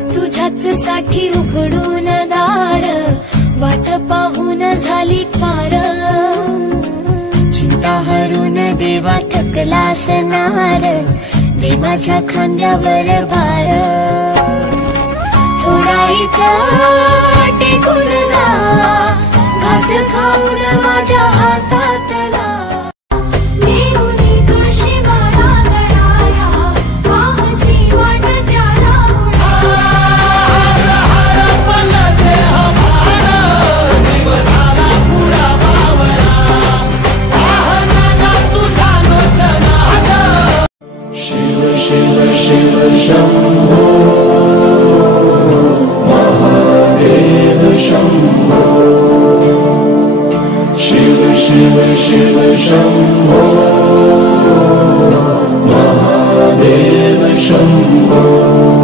तुझ्याच साठी उघडून दार, वाट पाहून झाली फार। चिंता हरून देवा थकला असणार, दे माझ्या खांद्यावर भार। थोडा इथं टेकून जा, घास खाऊन माझ्या हातातला। शिव शंभो महादेव शंभो, शिव शिव शिव शंभो महादेव शंभो।